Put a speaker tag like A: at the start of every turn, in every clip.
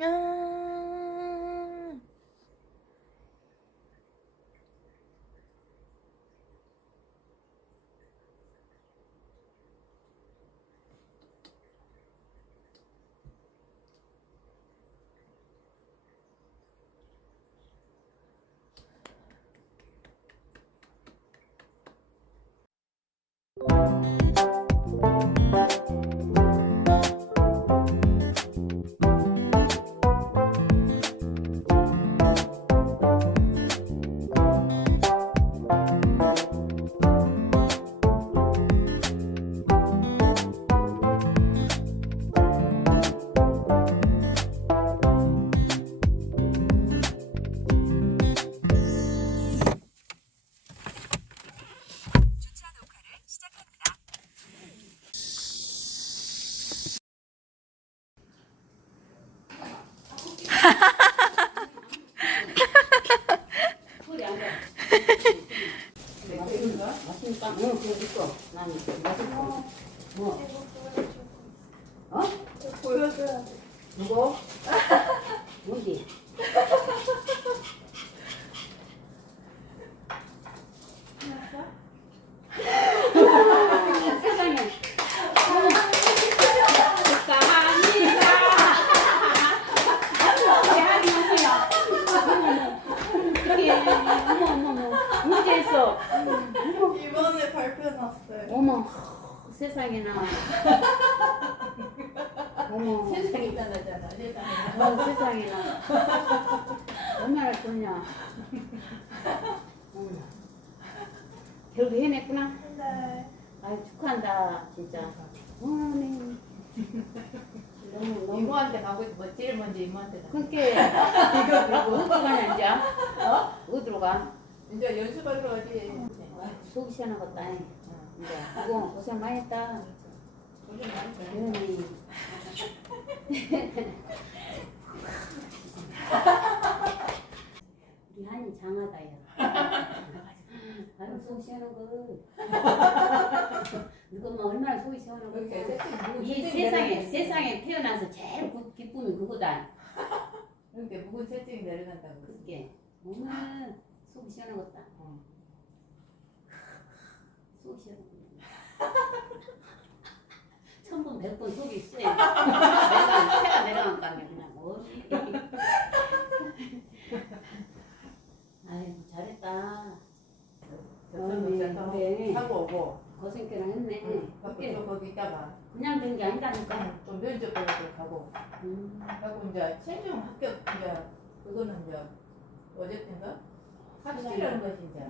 A: 아.
B: 난 맛있어. 뭐? 어?
A: 보여줘야 돼.
B: 누구? 뭔지? 세상에. 축하합니다. 대한민국이야. 어떡해. 어머, 어머, 어머. 언제 했어?
A: 이번에 발표 났어요.
B: 어머, 세상에나. 어머.
C: 세상이 떠나잖아. 세상에.
B: 어, 세상에나. 얼마나 좋냐. 어머. 결국 해냈구나.
A: 네.
B: 아유, 축하한다, 진짜. 어머니. 너무, 너무.
C: 이모한테 가고 뭐 제일 먼저 이모한테 가.
B: 그렇게. 이거 어디로 가냐, 이제?
C: 어?
B: 어디로 가?
C: 이제 연습하러 가지.
B: 아유, 속이 시원하겠다. 이제. 그거 고생 많이 했다. 우리 한이 장하다, 야. 아유, 속 시원한 거. 누가 뭐 얼마나 속이 시원한 거.
C: 그렇게 세팅
B: 이 세상에, 세상에 태어나서 제일 구- 기쁨이 그거다.
C: 그렇게 묵은 채찍이 내려간다고.
B: 그게. 엄마, 속이 시원한 거다.
C: 어.
B: 속이 시원한 거. 천번 백번 속이 쓰여. 내가 새가 내려간 거 아니야, 그냥. 어디. 아유, 잘했다. 그래.
C: 하고 오고.
B: 고생께나 했네.
C: 또 거기 있다가
B: 그냥 된 게 아니다니까.
C: 좀 면접 또 가고.
B: 음.
C: 하고 이제 최종 합격 이제 그거는 이제 어제인가 합격이라는 것이 이제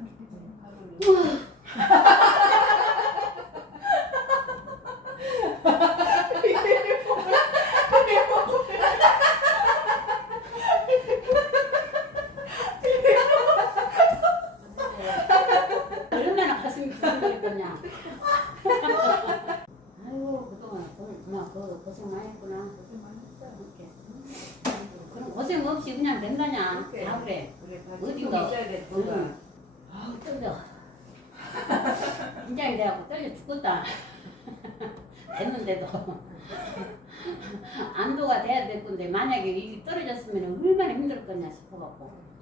C: 하루를
B: 얼마나 가슴이 두근거렸겠냐. 아이고 그동안 엄마 그 고생 많이 했구나. 이렇게. 그럼 고생 없이 그냥 된다냐.
C: 그래.
B: 다 그래. 어디가?
C: 있어야 돼 뭔가
B: 응. 아우 떨려. 긴장이 돼갖고 떨려 죽겠다. 됐는데도. 안도가 돼야 될 건데 만약에 이게 떨어졌으면 얼마나 힘들었겠냐 싶어갖고.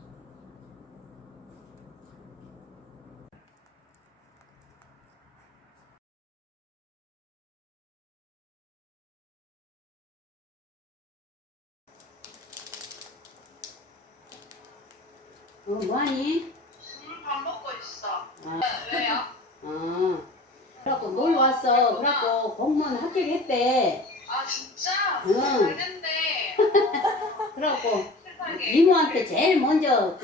B: 어, 뭐하니?
D: 음, 밥 먹고 있어.
B: 아.
D: 왜요?
B: 어. 그래갖고 놀러 왔어. 그래갖고 공무원 합격했대.
D: 아 진짜?
B: 응.
D: 잘 됐네.
B: 그래갖고
D: 세상에.
B: 이모한테 제일 먼저
D: 어.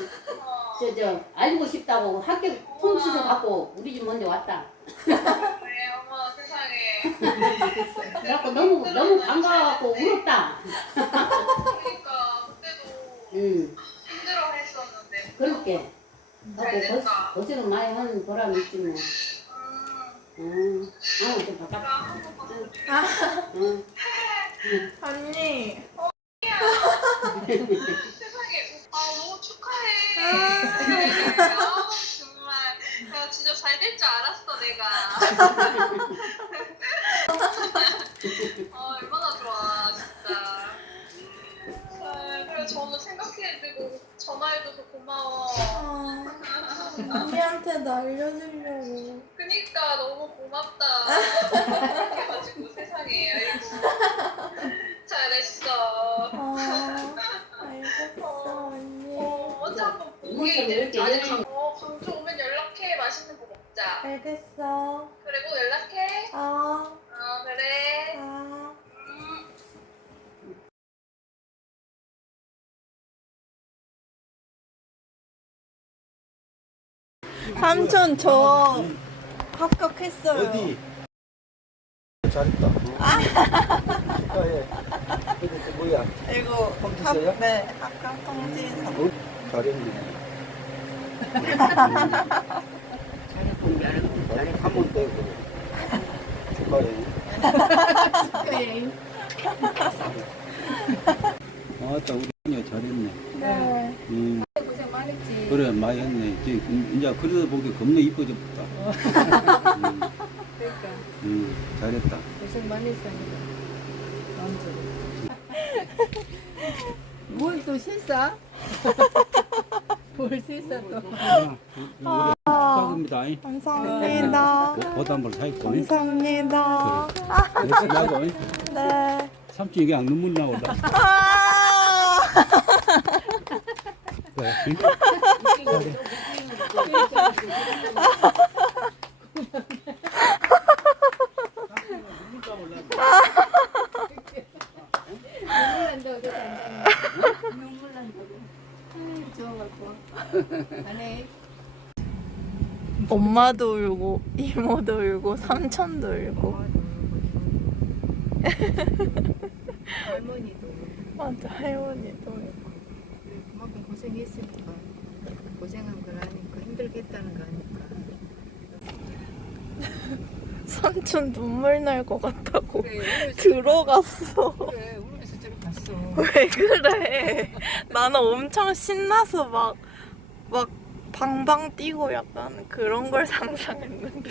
B: 저 저 알고 싶다고 합격 통지서 갖고 우리 집 먼저 왔다.
D: 그래 어머 세상에.
B: 그래갖고 너무 너무 반가워갖고 울었다. 많이 하는 보람 있지 뭐. 응. 아, 좀 바깥.
D: 아,
B: 응.
A: 언니. 어.
D: 세상에 오빠 너무 축하해. 아, 정말 내가 진짜 잘 될 줄 알았어 내가. 아 얼마나 좋아 진짜. 음, 아, 그래 저는 생각해주고 전화해줘서 고마워.
A: 언니한테도 알려주려고.
D: 그니까 너무 고맙다. 그래가지고 세상에 알겠어. 잘했어.
A: 아, 알겠어, 언니.
D: 어, 언제 한번 보게
B: 이렇게
D: 아니
B: 여행-
D: 강, 어, 강주 오면 연락해. 맛있는 거 먹자.
A: 알겠어. 삼촌 저 합격했어요.
E: 어디? 잘했다. 축하해. 근데 저 뭐야?
A: 이거
E: 통지서요?
A: 합, 네, 합격 통지서.
E: 어? 잘했네. 한번 더 그래. 축하해. 아따 우리 언니가 잘했네.
A: 네.
E: 음,
F: 고생 많았지.
E: 그래 많이 했네. 이제, 이제 그러다 보기 겁나 이뻐졌다. 음,
F: 그러니까
E: 음, 잘했다.
F: 고생 많이 했으니까. 뭘또 실사? 뭘 실사 또?
E: 아, 축하합니다.
A: 감사합니다.
E: 보다 한번 사있고.
A: 감사합니다.
E: 열심히 하고.
A: 네.
E: 삼촌 이게 안 눈물 나올라.
A: 아!
F: 눈물 난다고 그러지 않잖아. 눈물 난다고. 아이, 좋아갖고. 안 해.
A: 엄마도 울고 이모도 울고 삼촌도 울고
F: 할머니도
A: 맞아 할머니도 울고
F: 고생했으니까. 고생한 걸 아니까 힘들겠다는 거 아니까.
A: 삼촌 눈물 날 것 같다고
F: 그래
A: 들어갔어.
F: 그래 울면서 저리 갔어.
A: 왜 그래? 나는 엄청 신나서 막 막 방방 뛰고 약간 그런 걸 상상했는데